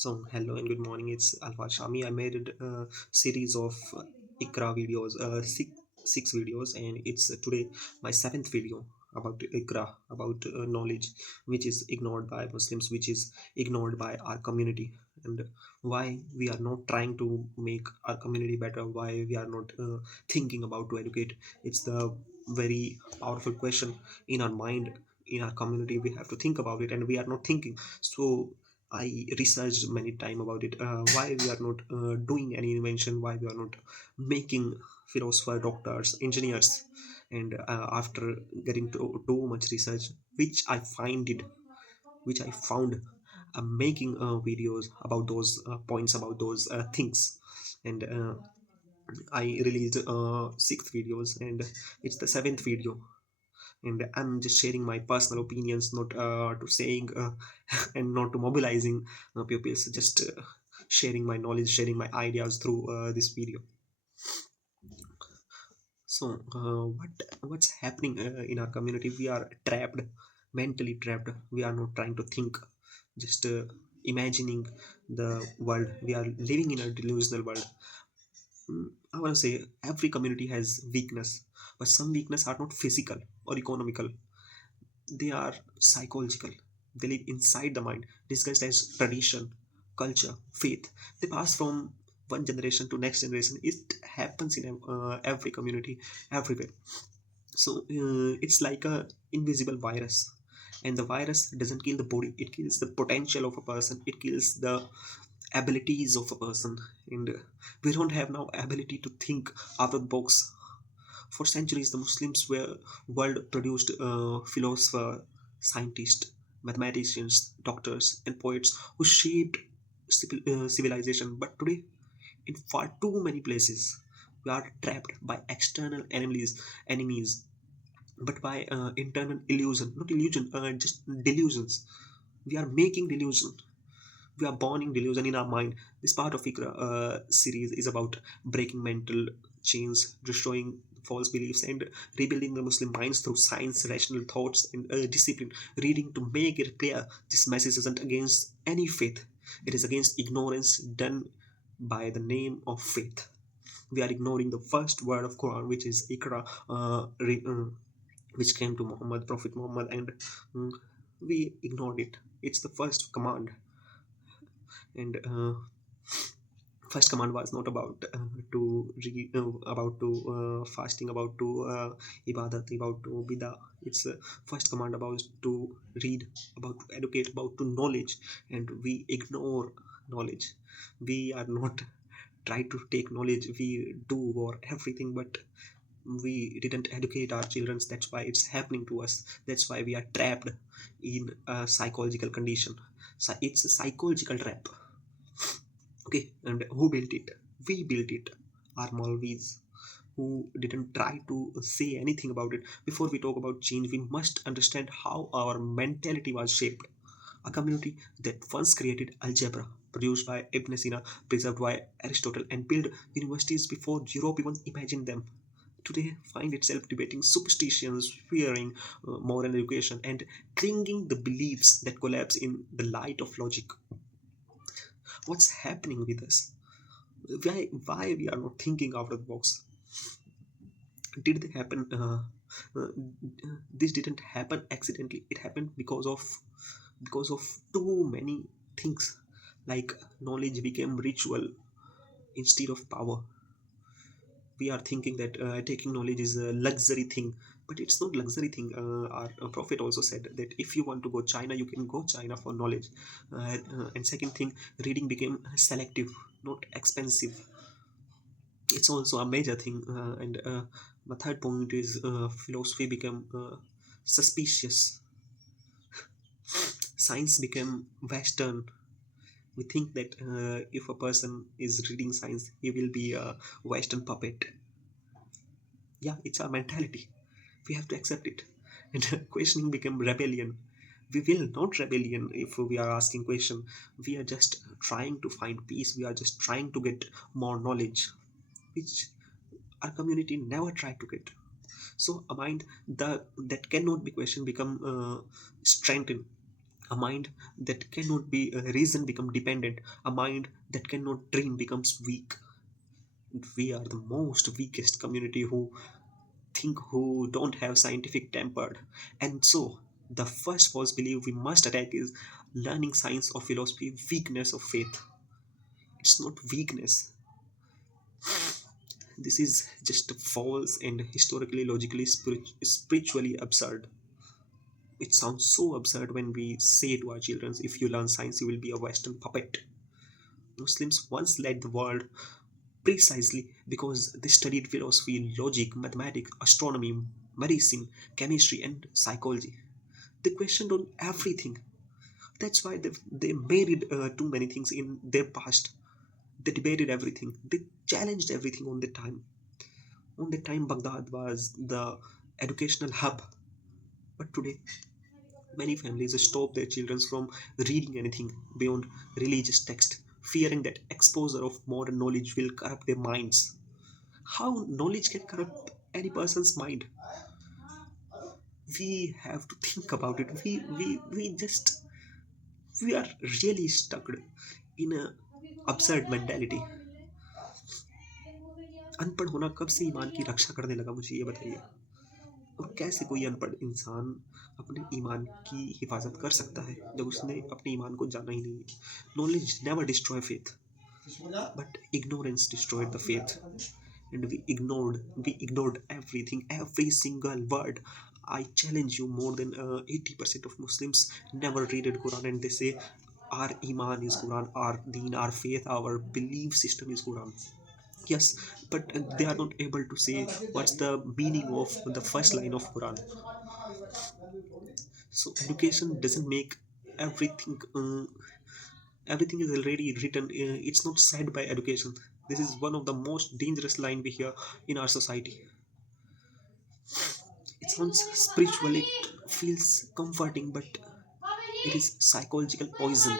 Hello and good morning. It's Alfa Shami. I made a series of Iqra videos, six videos, and it's today my seventh video about Iqra, about knowledge, which is ignored by Muslims, which is ignored by our community, and why we are not trying to make our community better, why we are not thinking about to educate. It's the very powerful question in our mind, in our community. We have to think about it, and we are not thinking. So I researched many time about it. Why we are not doing any invention? Why we are not making philosopher, doctors, engineers? And after getting to too much research, which I find it, which I found, making videos about those points, about those things, and I released six videos, and it's the seventh video, and I'm just sharing my personal opinions, not to saying and not to mobilizing pupils, just sharing my knowledge, sharing my ideas through this video. What's happening in our community? We are trapped, mentally trapped. We are not trying to think, just imagining the world. We are living in a delusional world. I want to say every community has weakness, but some weakness are not physical or economical. They are psychological. They live inside the mind, disguised as tradition, culture, faith. They pass from one generation to next generation. It happens in every community, everywhere. It's like a invisible virus, and the virus doesn't kill the body. It kills the potential of a person. It kills the abilities of a person, and we don't have now ability to think out of the box. For centuries, the Muslims were world produced philosophers, scientists, mathematicians, doctors, and poets who shaped civilization. But today, in far too many places, we are trapped by external enemies, but by internal illusion, not illusion, just delusions. We are making delusion. We are burning delusion in our mind. This part of Iqra series is about breaking mental chains, destroying false beliefs, and rebuilding the Muslim minds through science, rational thoughts, and discipline. Reading to make it clear this message isn't against any faith, it is against ignorance done by the name of faith. We are ignoring the first word of Quran, which is Iqra, which came to Muhammad, Prophet Muhammad, and mm, we ignored it. It's the first command, and first command was not about to read, about to fasting, about to ibadat, about to bida. It's first command about to read, about to educate, about to knowledge, and we ignore knowledge. We are not try to take knowledge. We do for everything, but we didn't educate our children. That's why it's happening to us. That's why we are trapped in a psychological condition. So it's a psychological trap. Okay, and who built it? We built it. Our Malvis, who didn't try to say anything about it. Before we talk about change, we must understand how our mentality was shaped. A community that once created algebra, produced by Ibn Sina, preserved by Aristotle, and built universities before Europe even imagined them, today find itself debating superstitions, fearing moral education, and clinging the beliefs that collapse in the light of logic. What's happening with us? Why we are not thinking out of the box? Did they happen? Uh, this didn't happen accidentally. It happened because of too many things. Like knowledge became ritual instead of power. We are thinking that taking knowledge is a luxury thing, but it's not luxury thing. Our prophet also said that if you want to go China, you can go China for knowledge. And second thing, reading became selective, not expensive. It's also a major thing. And My third point is philosophy became suspicious. Science became Western. We think that if a person is reading science, he will be a Western puppet. Yeah, it's our mentality. We have to accept it. And questioning became rebellion. We will not rebellion if we are asking question. We are just trying to find peace. We are just trying to get more knowledge, which our community never tried to get. So a mind that cannot be questioned become strengthened. A mind that cannot be reason become dependent. A mind that cannot dream becomes weak. We are the most weakest community who think, who don't have scientific tempered. And so the first false belief we must attack is learning science or philosophy weakness of faith. It's not weakness. This is just false and historically, logically, spiritually absurd. It sounds so absurd when we say to our children, if you learn science, you will be a Western puppet. Muslims once led the world precisely because they studied philosophy, logic, mathematics, astronomy, medicine, chemistry, and psychology. They questioned on everything. That's why they made it too many things in their past. They debated everything. They challenged everything on the time. On the time, Baghdad was the educational hub. But today, many families stop their children from reading anything beyond religious text, fearing that exposure of modern knowledge will corrupt their minds. How knowledge can corrupt any person's mind? We have to think about it. We are really stuck in a absurd mentality. अनपढ़ होना कब से ईमान की रक्षा करने लगा, मुझे ये बताइए। और कैसे कोई अनपढ़ इंसान अपने ईमान की हिफाजत कर सकता है जब उसने अपने ईमान को जाना ही नहीं है। Knowledge never destroy faith, but ignorance destroyed the faith, and we ignored everything, every single word. I challenge you, more than 80% of Muslims never read the Quran, and they say our iman is Quran, our deen, our faith, our belief system is Quran. Yes, but they are not able to say what's the meaning of the first line of Quran. So education doesn't make everything. Everything is already written. It's not said by education. This is one of the most dangerous line we hear in our society. It sounds spiritually, feels comforting, but it is psychological poison.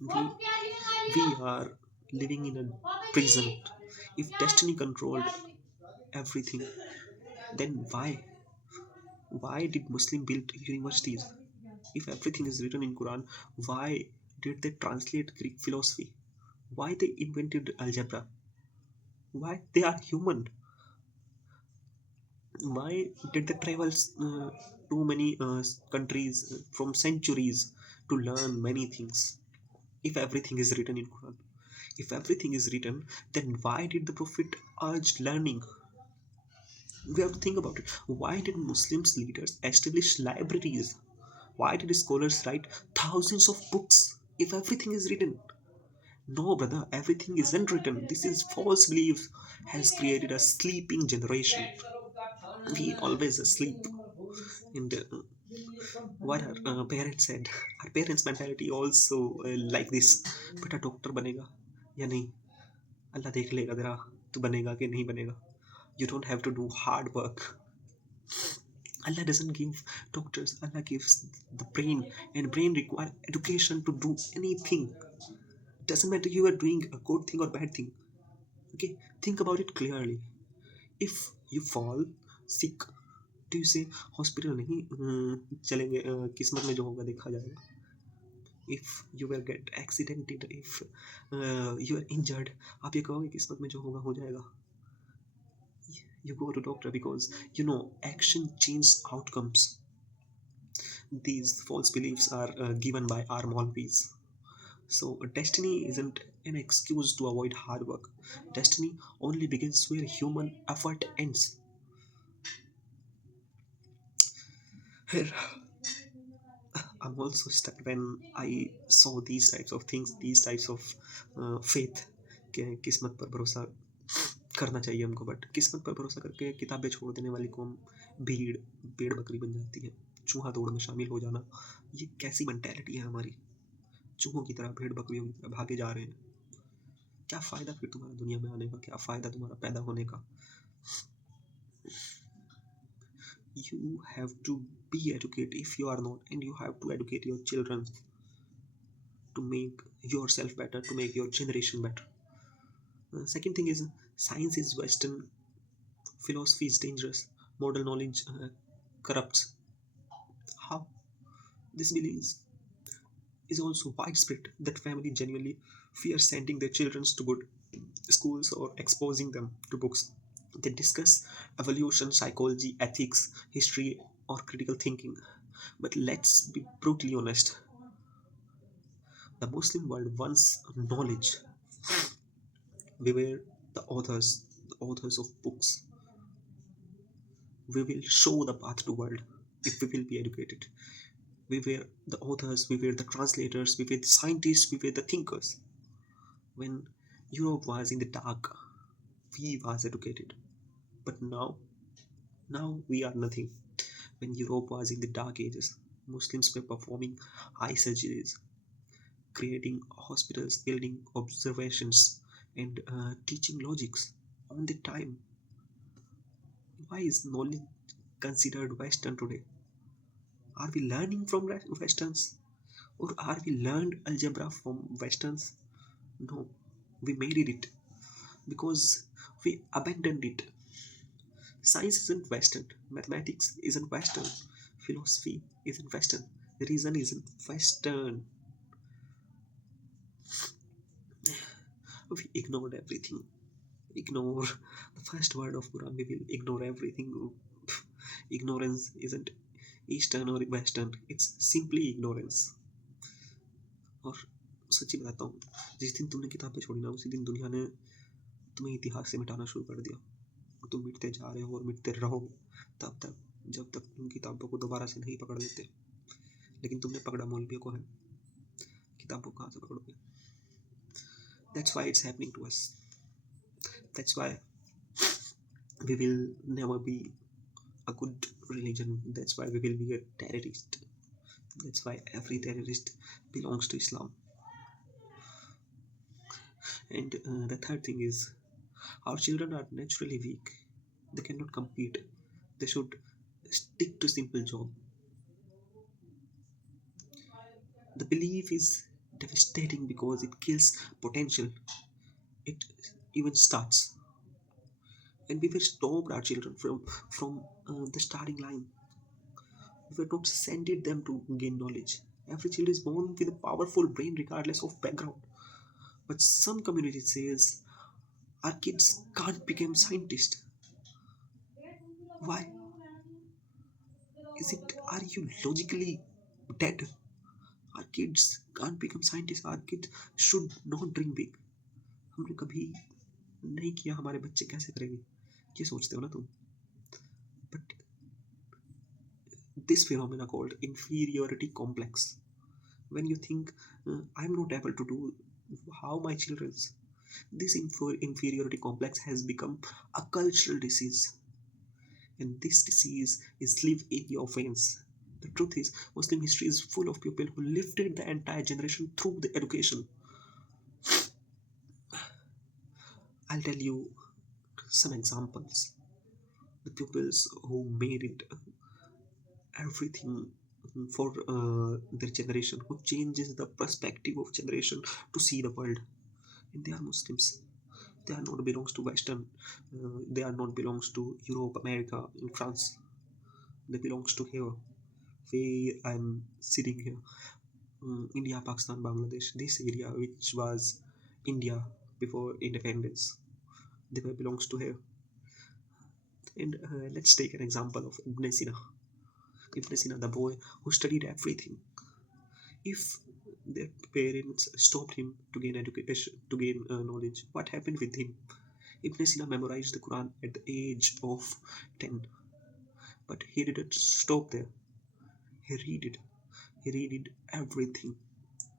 We are living in a prison. If destiny controlled everything, then why did Muslim build universities? If everything is written in Quran, why did they translate Greek philosophy? Why they invented algebra? Why they are human? Why did they travel to many countries from centuries to learn many things? If everything is written in Quran, if everything is written, then why did the Prophet urge learning? We have to think about it. Why did Muslims leaders establish libraries? Why did scholars write thousands of books if everything is written? No, brother, everything isn't written. This is false belief has created a sleeping generation. We always asleep. And what our parents said, our parents' mentality also like this. बेटा doctor बनेगा या नहीं, अल्लाह देख लेगा तेरा, तू बनेगा कि नहीं बनेगा. You don't have to do hard work. Allah doesn't give doctors. Allah gives the brain, and brain require education to do anything. Doesn't matter you are doing a good thing or bad thing. Okay, think about it clearly. If you fall sick, do you say hospital नहीं चलेंगे, किस्मत में जो होगा देखा जाएगा. If you will get accidented, if you are injured, आप ये कहोगे किस्मत में जो होगा हो जाएगा. You go to doctor because you know action changes outcomes. These false beliefs are given by our Maulvis. So destiny isn't an excuse to avoid hard work. Destiny only begins where human effort ends. Here, I'm also stuck when I saw these types of things, these types of faith. कि किस्मत पर भरोसा करना चाहिए हमको, but किस्मत पर भरोसा करके किताबें छोड़ देने वाली कौम भीड़ भेड़ बकरी बन जाती है. चूहा दौड़ में शामिल हो जाना, ये कैसी मेंटेलिटी है हमारी? चूहों की तरह, भेड़ बकरियों की तरह भागे जा रहे हैं. क्या फ़ायदा फिर तुम्हारा दुनिया में आने का? क्या फ़ायदा तुम्हारा पैदा होने का? You have to be educated if you are not, and you have to educate your children to make yourself better, to make your generation better. Second thing is science is Western, philosophy is dangerous, modern knowledge corrupts. How? This belief is also widespread that family genuinely fear sending their children to good schools or exposing them to books. They discuss evolution, psychology, ethics, history, or critical thinking. But let's be brutally honest, the Muslim world wants knowledge. We were the authors of books. We will show the path to world if we will be educated. We were the authors, we were the translators, we were the scientists, we were the thinkers. When Europe was in the dark, we was educated. But now we are nothing. When Europe was in the dark ages, Muslims were performing eye surgeries, creating hospitals, building observations, and teaching logics on the time. Why is knowledge considered Western today? Are we learning from Westerns? Or are we learned algebra from Westerns? No, we made it because we abandoned it. Science isn't Western, mathematics isn't Western, philosophy isn't Western, reason isn't Western. We ignored everything. Ignore the first word of Quran. We will ignore everything. Ignorance isn't Eastern or Western. It's simply ignorance. और सच्ची बताता हूँ, जिस दिन तुमने किताबें छोड़ी ना उसी दिन दुनिया ने तुम्हें इतिहास से मिटाना शुरू कर दिया। तुम मिटते जा रहे हो और मिटते रहोगे तब तक जब तक उन किताबों को दोबारा से नहीं पकड़ लेते। लेकिन तुमने पकड़ा मौलवियों को है, किताबों को कहाँ से पकड़ोगे? That's why it's happening to us. That's why we will never be a good religion. That's why we will be a terrorist. That's why every terrorist belongs to Islam. And the third thing is, our children are naturally weak. They cannot compete. They should stick to simple job. The belief is devastating because it kills potential. It even starts. And we were stopped our children from the starting line. We were not sending them to gain knowledge. Every child is born with a powerful brain regardless of background. But some community says our kids can't become scientists. Why? Is it, are you logically dead? Our kids can't become scientists. Our kids should not dream big. हमने कभी नहीं किया, हमारे बच्चे कैसे करेंगे ये सोचते हो ना तुम? But this phenomena called inferiority complex, when you think I'm not able to do how my children's, this inferiority complex has become a cultural disease, and this disease is live in your veins. The truth is, Muslim history is full of people who lifted the entire generation through the education. I'll tell you some examples. The pupils who made it everything for their generation, who changes the perspective of generation to see the world, and they are Muslims. They are not belongs to Western. They are not belongs to Europe, America, in France. They belongs to here. Where I'm sitting here, India, Pakistan, Bangladesh. This area, which was India before independence, they were belongs to here. And let's take an example of Ibn Sina. Ibn Sina, the boy who studied everything. If their parents stopped him to gain education, to gain knowledge, what happened with him? Ibn Sina memorized the Quran at the age of 10, but he didn't stop there. He read it. He read everything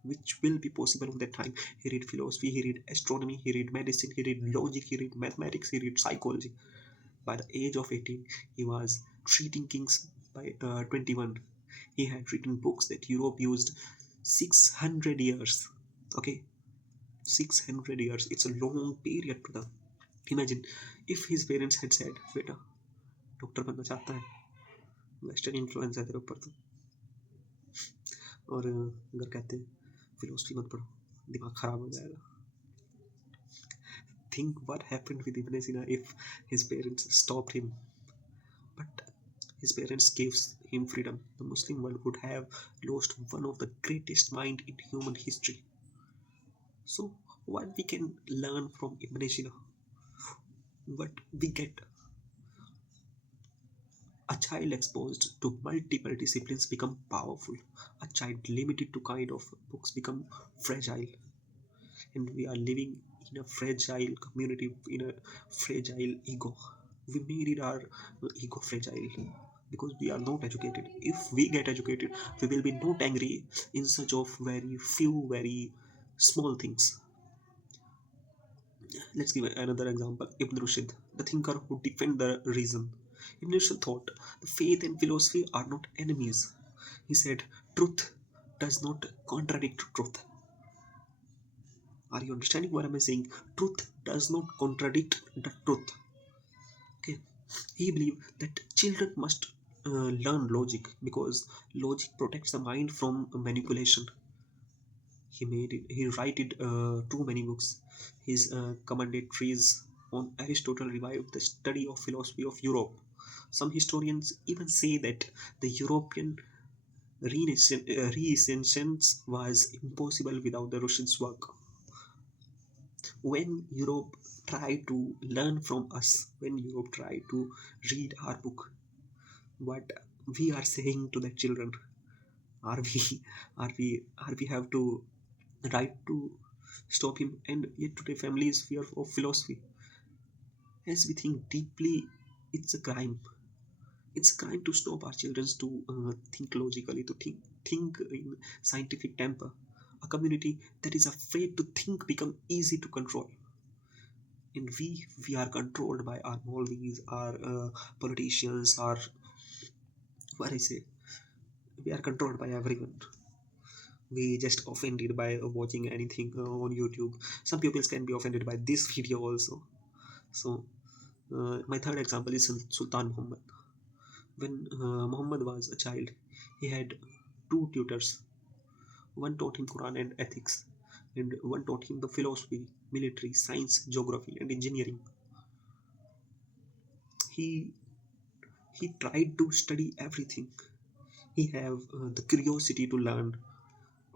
which will be possible on that time. He read philosophy, he read astronomy, he read medicine, he read logic, he read mathematics, he read psychology. By the age of 18, he was treating kings. By 21, he had written books that Europe used 600 years. Okay, 600 years. It's a long period to them. Imagine if his parents had said, बेटा doctor बनना चाहता है, western influence है तेरे ऊपर तो, और अगर कहते फिलोसफी मत पढ़ो दिमाग खराब हो जाएगा. Think what happened with Ibn Sina if his parents stopped him. But His parents gave him freedom. The Muslim world would have lost one of the greatest mind in human history. So, what we can learn from Ibn Sina? What we get, a child exposed to multiple disciplines become powerful. A child limited to kind of books become fragile. And we are living in a fragile community, in a fragile ego. We made it our ego fragile because we are not educated. If we get educated, we will be not angry in such of very few, very small things. Let's give another example. Ibn Rushd, the thinker who defend the reason. Ibn Rushd thought the faith and philosophy are not enemies. He said truth does not contradict truth. Are you understanding what I'm saying? Truth does not contradict the truth. Okay. He believed that children must learn logic because logic protects the mind from manipulation. He made it. He wrote too many books. His commentaries on Aristotle revived the study of philosophy of Europe. Some historians even say that the European Renaissance was impossible without the Russians' work. When Europe tried to learn from us, when Europe tried to read our book, what we are saying to the children, are we, are we have to right to stop him? And yet today families fear of philosophy. As we think deeply, it's a crime. It's a crime to stop our children to think logically, to think in scientific temper. A community that is afraid to think become easy to control. And we are controlled by our movies, our politicians, our, what I say, we are controlled by everyone. We just offended by watching anything on YouTube. Some people can be offended by this video also. So my third example is Sultan Muhammad. When Muhammad was a child, he had two tutors. One taught him Quran and ethics, and one taught him the philosophy, military, science, geography, and engineering. He he tried to study everything. He have the curiosity to learn.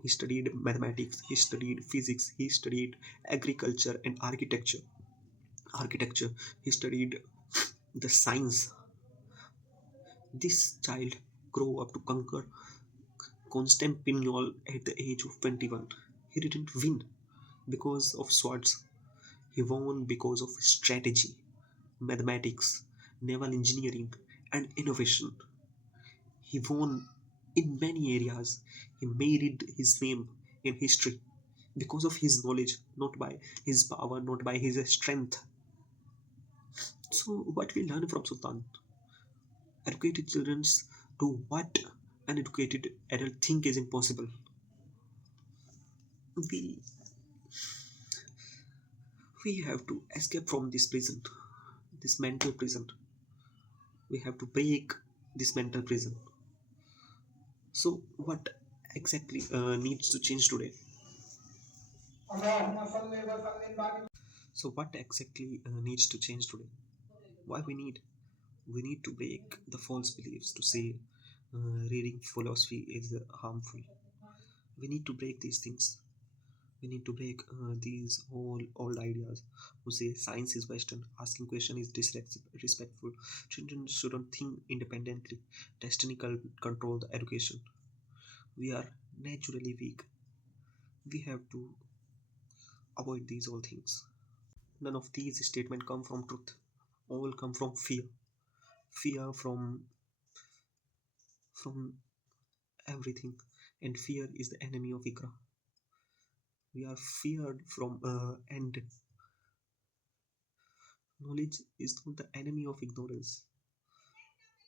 He studied mathematics, he studied physics, he studied agriculture and architecture. He studied the science. This child grew up to conquer Constantinople at the age of 21. He didn't win because of swords. He won because of strategy, mathematics, naval engineering, and innovation. He won in many areas. He made it his name in history because of his knowledge, not by his power, not by his strength. So, what we learn from Sultan? Educated children do what uneducated adults think is impossible. We we have to escape from this prison, this mental prison. We have to break this mental prison. So, what exactly needs to change today? So, what exactly needs to change today? Why we need to break the false beliefs to say reading philosophy is harmful. We need to break these things. We need to break these old ideas who say science is western, asking question is disrespectful, children shouldn't think independently, destiny control the education. We are naturally weak. We have to avoid these all things. None of these statements come from truth. All come from fear. Fear from everything. And fear is the enemy of Iqra. We are feared from and knowledge is not the enemy of ignorance.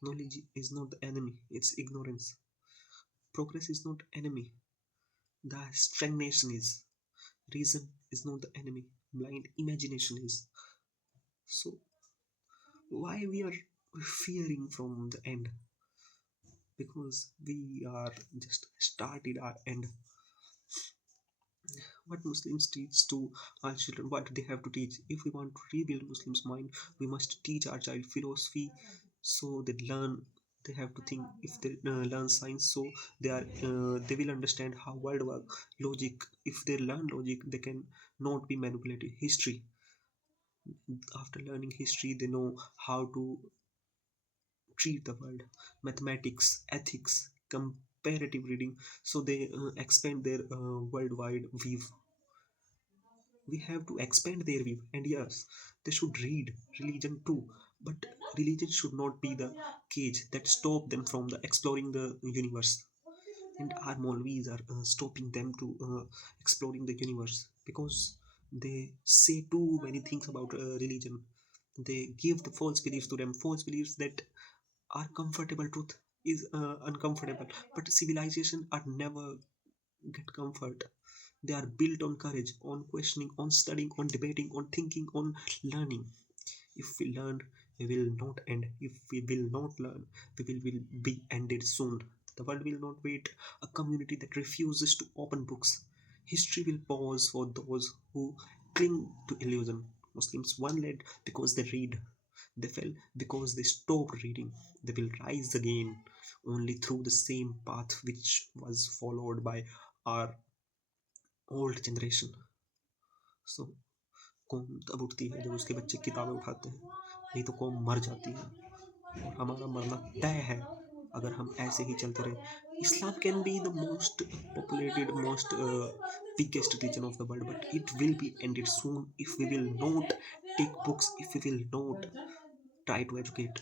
Knowledge is not the enemy, it's ignorance. Progress is not enemy. The stagnation is. Reason is not the enemy. Blind imagination is. So why we are fearing from the end? Because we are just started our end. What Muslims teach to our children, what they have to teach. If we want to rebuild Muslims' mind, we must teach our child philosophy so they learn They have to think. If they learn science, so they will understand how world work. Logic, if they learn logic, they can not be manipulated. History, after learning history, they know how to treat the world. Mathematics, ethics, comparative reading, so they expand their worldwide view. We have to expand their view. And yes, they should read religion too, but religion should not be the cage that stop them from the exploring the universe. And our Maulvis are stopping them to exploring the universe, because they say too many things about religion. They give the false beliefs to them, false beliefs that are comfortable. Truth is uncomfortable, but civilization are never get comfort. They are built on courage, on questioning, on studying, on debating, on thinking, on learning. If we learn, we will not end. If we will not learn, we will be ended soon. The world will not wait a community that refuses to open books. History will pause for those who cling to illusion. Muslims won led because they read. They fell because they stopped reading. They will rise again only through the same path which was followed by our old generation. So कौम तब उठती है जब उसके बच्चे किताबें उठाते हैं, नहीं तो कौम मर जाती है. और हमारा मरना तय है अगर हम ऐसे ही चलते रहे. Islam can be the most populated, most biggest religion of the world, but it will be ended soon if we will not take books, if we will not try to educate.